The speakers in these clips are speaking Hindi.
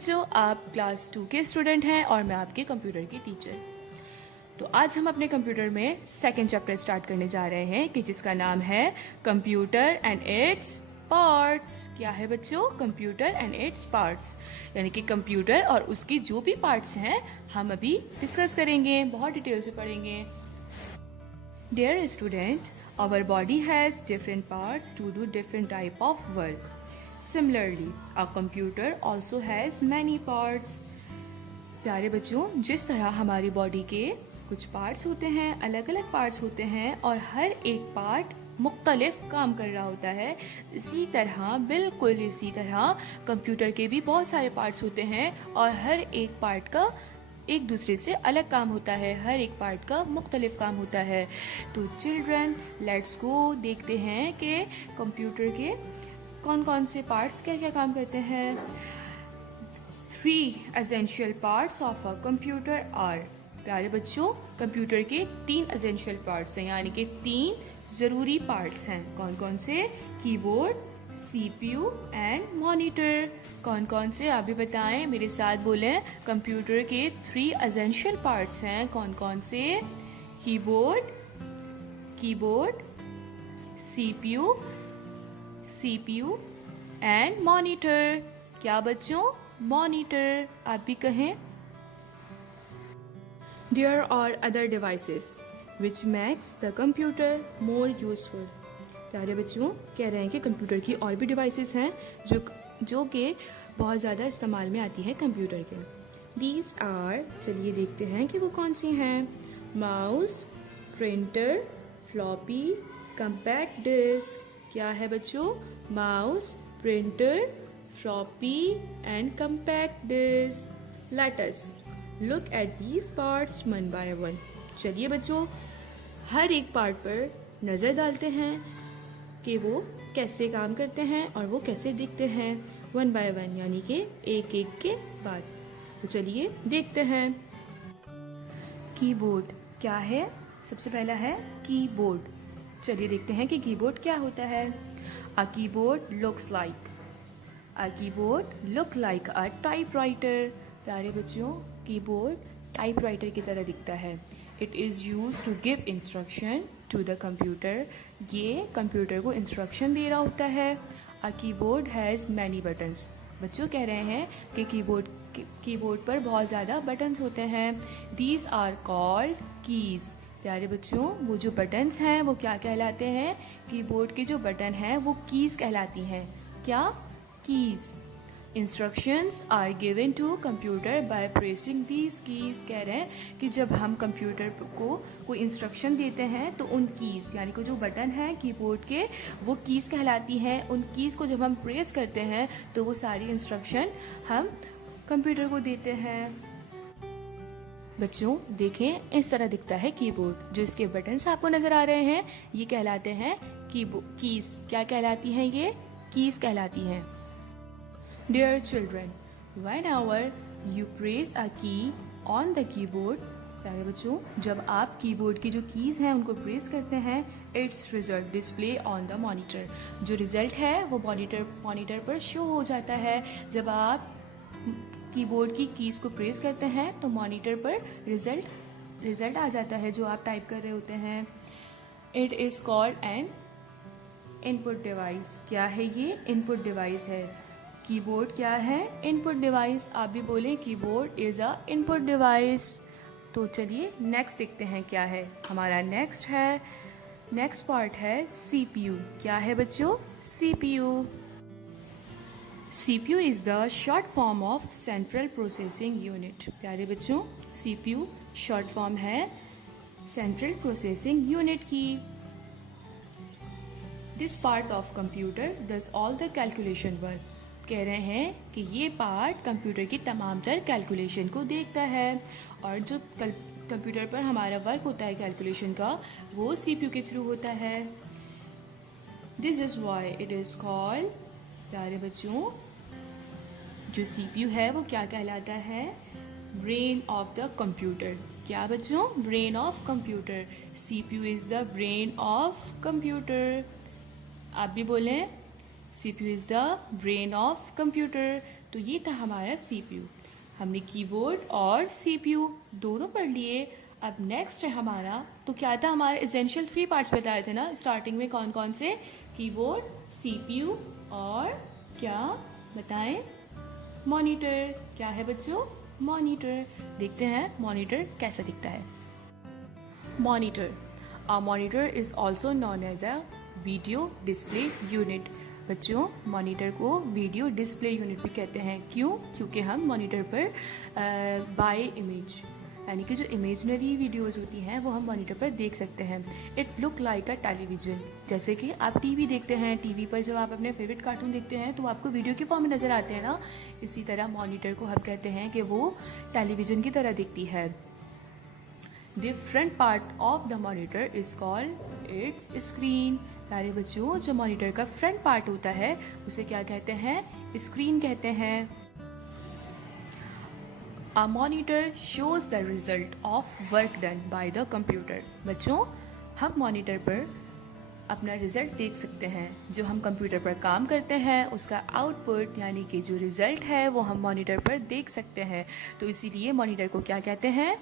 बच्चों, आप क्लास 2 के स्टूडेंट हैं और मैं आपके कंप्यूटर की टीचर। तो आज हम अपने कंप्यूटर में सेकेंड चैप्टर स्टार्ट करने जा रहे हैं कि जिसका नाम है कंप्यूटर एंड इट्स पार्ट्स। क्या है बच्चों? कंप्यूटर एंड इट्स पार्ट्स, यानी कि कंप्यूटर और उसकी जो भी पार्ट्स हैं हम अभी डिस्कस करेंगे, बहुत डिटेल से पढ़ेंगे। Dear student, our body has different parts to do different type of work. Similarly, a computer also has many parts. प्यारे बच्चों, जिस तरह हमारी बॉडी के कुछ पार्ट्स होते हैं, अलग अलग पार्ट्स होते हैं और हर एक पार्ट मुख्तलिफ काम कर रहा होता है, इसी तरह बिल्कुल इसी तरह कंप्यूटर के भी बहुत सारे पार्ट्स होते हैं और हर एक पार्ट का एक दूसरे से अलग काम होता है, हर एक पार्ट का मुख्तलिफ काम होता है। तो चिल्ड्रन, लेट्स गो, देखते हैं कि कंप्यूटर के कौन कौन से पार्ट्स क्या क्या काम करते हैं। 3 essential parts of a computer are. प्यारे बच्चों, कंप्यूटर के 3 एसेंशियल पार्ट्स हैं, यानी कि 3 जरूरी पार्ट्स हैं। कौन कौन से? Keyboard, CPU and monitor. कौन कौन से आप भी बताएं, मेरे साथ बोलें। कंप्यूटर के 3 एसेंशियल पार्ट्स हैं। कौन कौन से? Keyboard, CPU and monitor. क्या बच्चों? मॉनिटर। आप भी कहें। There are other devices which makes the computer more useful. प्यारे बच्चों, कह रहे हैं कि कंप्यूटर की और भी डिवाइसेस हैं जो कि बहुत ज़्यादा इस्तेमाल में आती है कंप्यूटर के। These are, चलिए देखते हैं कि वो कौन सी हैं। Mouse, printer, floppy, compact disc. क्या है बच्चों? Mouse, printer, floppy and compact disc. Let us look at these parts one by one. चलिए बच्चों, हर एक पार्ट पर नजर डालते हैं कि वो कैसे काम करते हैं और वो कैसे दिखते हैं, 1 by 1, यानी कि एक एक के बाद। तो चलिए देखते हैं। कीबोर्ड क्या है? सबसे पहला है कीबोर्ड। चलिए देखते हैं कि कीबोर्ड क्या होता है। A keyboard look like a typewriter. प्यारे बच्चों, कीबोर्ड टाइपराइटर की तरह दिखता है। It is use to give instruction to the computer. ये कंप्यूटर को इंस्ट्रक्शन दे रहा होता है। A keyboard has many buttons. बच्चों कह रहे हैं कि कीबोर्ड पर बहुत ज़्यादा बटन्स होते हैं। These are called keys. प्यारे बच्चों, वो जो बटन्स हैं वो क्या कहलाते हैं? कीबोर्ड के जो बटन हैं वो कीज कहलाती हैं। क्या? Keys. Instructions are given to computer by pressing these keys. कह रहे हैं कि जब हम कंप्यूटर को कोई इंस्ट्रक्शन देते हैं तो उन कीज, यानी कि जो बटन है कीबोर्ड के, वो कीज कहलाती हैं। उन कीज को जब हम प्रेस करते हैं तो वो सारी इंस्ट्रक्शन हम कंप्यूटर को देते हैं। बच्चों देखें, इस तरह दिखता है कीबोर्ड। जो इसके बटन्स आपको नजर आ रहे हैं ये कहलाते हैं कीज। क्या कहलाती हैं ये? कीज कहलाती हैं। Dear children, whenever you press a key on the keyboard, प्यारे बच्चों, जब आप कीबोर्ड की जो कीज हैं उनको प्रेस करते हैं, it's result display on the monitor. जो रिजल्ट है वो मॉनिटर पर शो हो जाता है। जब आप कीबोर्ड की कीज को प्रेस करते हैं तो मॉनिटर पर रिजल्ट आ जाता है जो आप टाइप कर रहे होते हैं। It is called an input device. क्या है ये? इनपुट डिवाइस है। कीबोर्ड क्या है? Input device. आप भी बोले keyboard is a input device. तो चलिए नेक्स्ट देखते हैं क्या है। हमारा नेक्स्ट पार्ट है CPU। क्या है बच्चों? CPU is the short form of central processing unit. प्यारे बच्चों, CPU शॉर्ट फॉर्म है सेंट्रल प्रोसेसिंग यूनिट की। This part of computer does all the calculation work. कह रहे हैं कि ये पार्ट कंप्यूटर की तमाम तर कैलकुलेशन को देखता है और जो कंप्यूटर पर हमारा वर्क होता है कैलकुलेशन का, वो CPU के थ्रू होता है। This is why it is called, प्यारे बच्चों, जो CPU है वो क्या कहलाता है? Brain of the computer. क्या बच्चों? Brain of computer. CPU is the brain of computer. आप भी बोलें, CPU is the brain of computer। तो ये था हमारा CPU। हमने कीबोर्ड और CPU दोनों पढ़ लिए। अब नेक्स्ट है हमारा, तो क्या था हमारे एसेंशियल 3 पार्ट्स बताए थे ना स्टार्टिंग में, कौन कौन से? कीबोर्ड, CPU और क्या बताएं? मॉनिटर। क्या है बच्चों? मॉनिटर। देखते हैं मॉनिटर कैसा दिखता है। Monitor, a monitor is also known as a video display unit. बच्चों, मॉनिटर को वीडियो डिस्प्ले यूनिट भी कहते हैं। क्यों? क्योंकि हम मॉनिटर पर बाय इमेज, यानी कि जो इमेजनरी वीडियोस होती हैं वो हम मॉनिटर पर देख सकते हैं। It look like a television. जैसे कि आप टीवी देखते हैं, टीवी पर जब आप अपने फेवरेट कार्टून देखते हैं तो आपको वीडियो के फॉर्म में नजर आते हैं ना, इसी तरह मॉनिटर को हम कहते हैं कि वो टेलीविजन की तरह दिखती है। The front part of the monitor is called its screen. प्यारे बच्चों, जो मॉनिटर का फ्रंट पार्ट होता है उसे क्या कहते हैं? स्क्रीन कहते हैं। A monitor shows the result of work done by the computer। बच्चों, हम मॉनिटर पर अपना रिजल्ट देख सकते हैं। जो हम कंप्यूटर पर काम करते हैं उसका आउटपुट यानी कि जो रिजल्ट है वो हम मॉनिटर पर देख सकते हैं। तो इसीलिए मॉनिटर को क्या कहते हैं?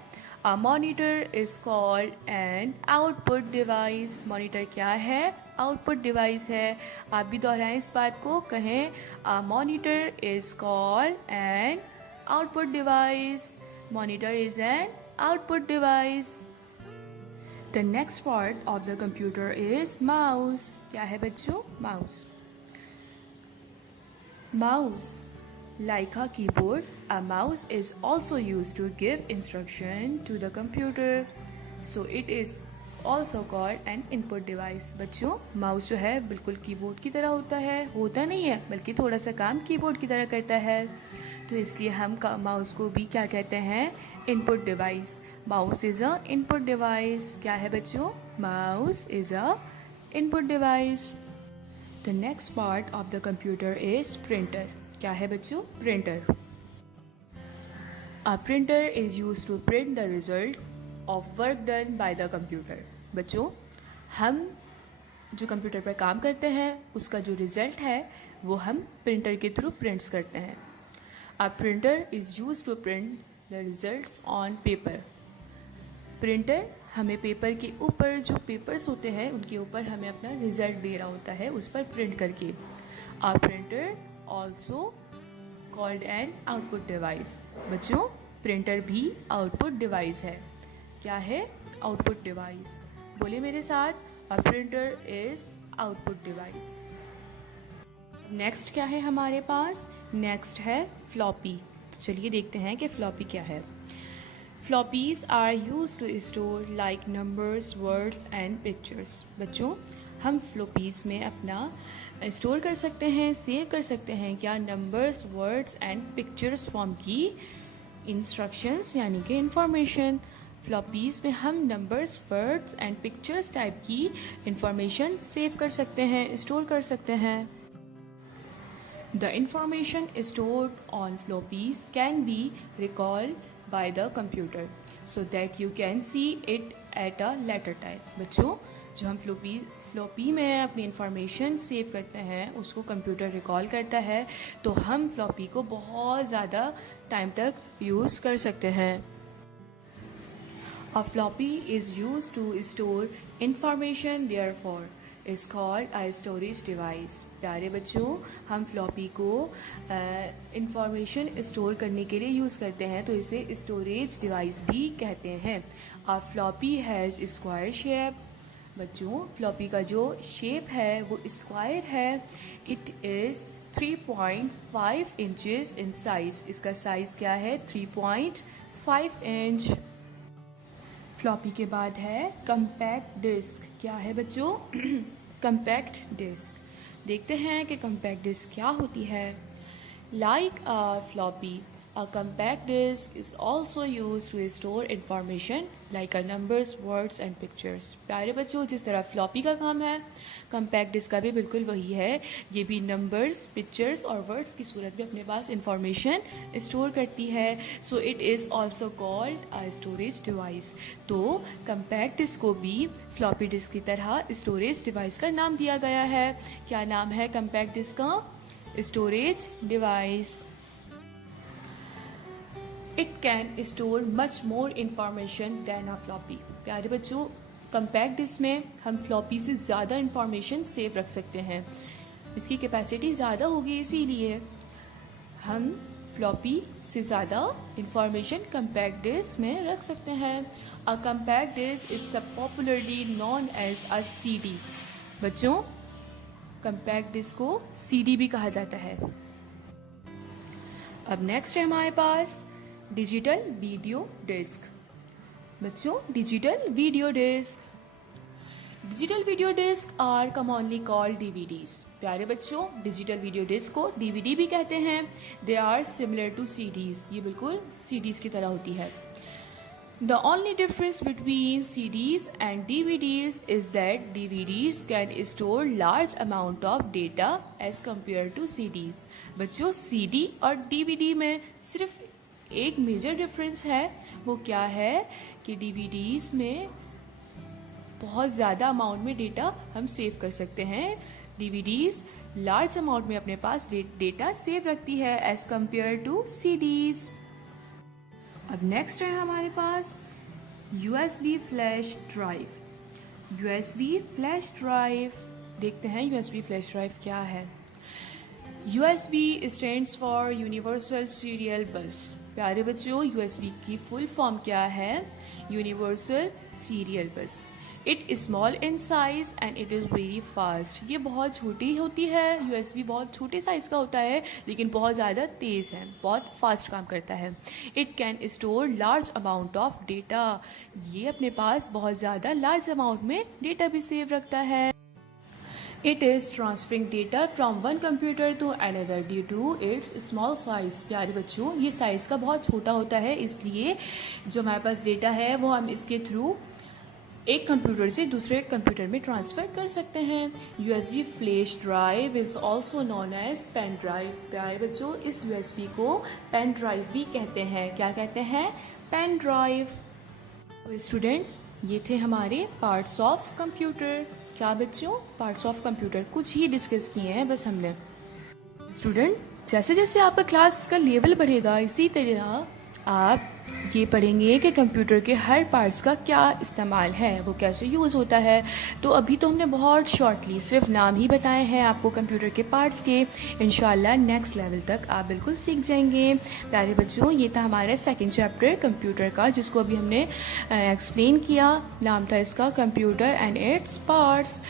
A monitor is called an output device। Monitor क्या है? आउटपुट डिवाइस है। आप भी दोहराएं इस बात को, कहें A monitor is called an output device। Monitor is an output device। The next part of the computer is mouse। क्या है बच्चों? mouse। mouse, like a keyboard, a mouse is also used to give instruction to the computer, so it is also called an input device। बच्चों, माउस जो है बिल्कुल कीबोर्ड की तरह होता नहीं है, बल्कि थोड़ा सा काम कीबोर्ड की तरह करता है, तो इसलिए हम माउस को भी क्या कहते हैं? Input device. Mouse is a input device. क्या है बच्चों? Mouse is a input device. The next part of the computer is printer. क्या है बच्चों? Printer. A printer is used to print the result of work done by the computer. बच्चों, हम जो कंप्यूटर पर काम करते हैं उसका जो रिजल्ट है वो हम प्रिंटर के थ्रू प्रिंट्स करते हैं। A printer is used to print the results on paper। Printer हमें पेपर के ऊपर, जो पेपर्स होते हैं उनके ऊपर हमें अपना रिजल्ट दे रहा होता है उस पर प्रिंट करके। A printer also called an output device। बच्चों, प्रिंटर भी आउटपुट डिवाइस है। क्या है? Output device. बोले मेरे साथ, A printer is output device। Next क्या है हमारे पास? नेक्स्ट है फ्लॉपी। तो चलिए देखते हैं कि फ्लॉपी क्या है। Floppies are use to store like numbers, words and pictures. बच्चों, हम फ्लॉपीज में अपना स्टोर कर सकते हैं, सेव कर सकते हैं क्या? Numbers, words and pictures form की इंस्ट्रक्शंस यानी कि इंफॉर्मेशन। फ्लॉपीज में हम numbers, words and pictures type की इंफॉर्मेशन सेव कर सकते हैं, स्टोर कर सकते हैं। The information stored on floppies can be recalled by the computer so that you can see it at a later time। बच्चों, जो हम फ्लॉपी में अपनी इंफॉर्मेशन सेव करते हैं उसको कंप्यूटर रिकॉल करता है, तो हम फ्लॉपी को बहुत ज़्यादा टाइम तक यूज़ कर सकते हैं। A floppy is used to store information, therefore is called a storage device। प्यारे बच्चों, हम फ्लॉपी को इंफॉर्मेशन स्टोर करने के लिए यूज़ करते हैं, तो इसे स्टोरेज डिवाइस भी कहते हैं। A floppy has square shape. बच्चों, फ्लॉपी का जो शेप है वो स्क्वायर है। It is 3.5 inches in size. इसका साइज क्या है? 3.5 इंच। फ्लॉपी के बाद है कंपैक्ट डिस्क। क्या है बच्चों? Compact disc. देखते हैं कि कंपैक्ट डिस्क क्या होती है। Like a floppy, a compact disc is also use to store information like a numbers, words and pictures. प्यारे बच्चों, जिस तरह फ्लॉपी का काम है, कंपैक्ट डिस्क का भी बिल्कुल वही है। ये भी नंबर्स, पिक्चर्स और वर्ड्स की सूरत में अपने पास इंफॉर्मेशन स्टोर करती है। So it is also called a storage device. तो कंपैक्ट डिस्क को भी फ्लॉपी डिस्क की तरह स्टोरेज डिवाइस का नाम दिया गया है। क्या नाम है कंपैक्ट डिस्क का? Storage device. It can store much more information than a floppy. प्यारे बच्चों, कंपैक्ट डिस्क में हम फ्लॉपी से ज़्यादा इंफॉर्मेशन सेव रख सकते हैं। इसकी कैपेसिटी ज़्यादा होगी, इसीलिए हम फ्लॉपी से ज़्यादा इंफॉर्मेशन कंपैक्ट डिस्क में रख सकते हैं। A compact disc is popularly known as a CD। बच्चों, कंपैक्ट डिस्क को CD भी कहा जाता है। अब नेक्स्ट है हमारे पास डिजिटल वीडियो डिस्क। बच्चों, digital video disc are commonly called DVDs। प्यारे बच्चों, डिजिटल वीडियो डिस्क को DVD भी कहते हैं। They are similar to CDs। ये बिल्कुल CDs की तरह होती है। The only difference between CDs and DVDs is that DVDs can store large amount of data as compared to CDs। बच्चों, CD और DVD में सिर्फ एक मेजर डिफरेंस है। वो क्या है कि DVDs में बहुत ज़्यादा अमाउंट में डेटा हम सेव कर सकते हैं। DVDs लार्ज अमाउंट में अपने पास डेटा सेव रखती है एज कंपेयर टू CDs। अब नेक्स्ट है हमारे पास USB flash drive. USB flash drive, देखते हैं USB फ्लैश ड्राइव क्या है। USB stands for universal serial बस। प्यारे बच्चों, USB की फुल फॉर्म क्या है? यूनिवर्सल सीरियल बस। It small in size and it is very fast. ये बहुत छोटी होती है। USB बहुत छोटे साइज का होता है, लेकिन बहुत ज़्यादा तेज़ है, बहुत फास्ट काम करता है। It can store large amount of data. ये अपने पास बहुत ज़्यादा लार्ज अमाउंट में डेटा भी सेव रखता है। It is transferring data from one computer to another due to its small size. प्यारे बच्चों, ये साइज़ का बहुत छोटा होता है, इसलिए जो हमारे पास डेटा है वो हम इसके थ्रू एक कंप्यूटर से दूसरे कंप्यूटर में ट्रांसफ़र कर सकते हैं। USB flash drive is also known as pen drive. प्यारे बच्चों, इस USB को पेन ड्राइव भी कहते हैं। क्या कहते हैं? Pen drive. तो स्टूडेंट्स, ये थे हमारे पार्ट्स ऑफ कंप्यूटर। क्या बच्चों? पार्ट्स ऑफ कंप्यूटर कुछ ही डिस्कस किए हैं बस हमने। स्टूडेंट, जैसे जैसे आपका क्लास का लेवल बढ़ेगा, इसी तरह आप ये पढ़ेंगे कि कंप्यूटर के हर पार्ट्स का क्या इस्तेमाल है, वो कैसे यूज़ होता है। तो अभी तो हमने बहुत शॉर्टली सिर्फ नाम ही बताए हैं आपको कंप्यूटर के पार्ट्स के। इंशाल्लाह नेक्स्ट लेवल तक आप बिल्कुल सीख जाएंगे। प्यारे बच्चों, ये था हमारा सेकंड चैप्टर कंप्यूटर का, जिसको अभी हमने एक्सप्लेन किया। नाम था इसका कंप्यूटर एंड इट्स पार्ट्स।